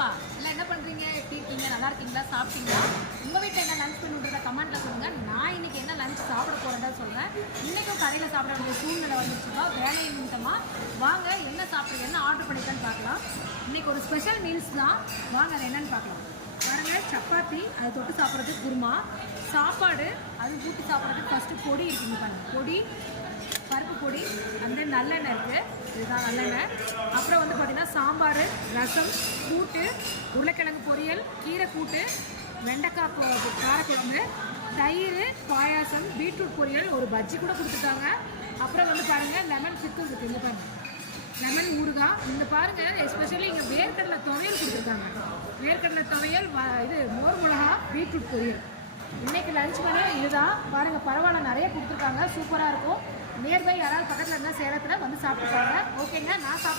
என்னப்பா எல்லாம் என்ன பண்ணுறீங்க? எப்படி இருக்கீங்க? நல்லா இருக்கீங்களா? சாப்பிட்டீங்களா? உங்கள் வீட்டில் என்ன லஞ்ச் பண்ணுன்றத கமெண்ட்டில் சொல்லுங்கள். நான் இன்றைக்கி என்ன லஞ்ச் சாப்பிட போகிறேன் சொல்கிறேன். இன்றைக்கும் கடையில் சாப்பிட வேண்டிய சூழ்நிலை வந்துருச்சுன்னா வேலை நிமித்தமாக வாங்க என்ன சாப்பிட்றது, என்ன ஆர்டர் பண்ணிக்கலான்னு பார்க்கலாம். இன்றைக்கி ஒரு ஸ்பெஷல் மீல்ஸ் தான். வாங்க அது என்னென்னு பார்க்கலாம். பாருங்கள், சப்பாத்தி, அதை தொட்டு சாப்பிட்றதுக்கு குருமா, சாப்பாடு அது ஊட்டி சாப்பிட்றதுக்கு ஃபஸ்ட்டு பொடி இருக்குங்க பாருங்கள். பொடி, பருப்பு பொடி, அந்த நல்லெண்ணெய் இருக்குது, இதுதான் நல்லெண்ணெய். அப்புறம் வந்து பார்த்திங்கன்னா சாம்பார், ரசம், கூட்டு, உருளைக்கிழங்கு பொரியல், கீரை கூட்டு, வெண்டைக்காய் காரக்குழம்பு, தயிர், பாயாசம், பீட்ரூட் பொரியல், ஒரு பஜ்ஜி கூட கொடுத்துட்டாங்க. அப்புறம் வந்து பாருங்கள் லெமன் பித்து இருக்குது, இங்கே பாருங்கள் லெமன் ஊறுகாய். இந்த பாருங்கள் எஸ்பெஷலி இங்கே வேர்க்கடலை துவையல் கொடுத்துருக்காங்க. வேர்க்கடலை துவையல், இது மோர் மிளகா, பீட்ரூட் பொரியல். இன்றைக்கி லஞ்ச் பண்ண இதுதான். பாருங்கள் பரவாயில்ல, நிறைய கொடுத்துருக்காங்க, சூப்பராக இருக்கும். நியர்பை யாராவது பக்கத்தில் இருந்தால் சேலத்தில் வந்து சாப்பிட்டுருக்காங்க. ஓகேங்க, நான் சாப்பிட்ட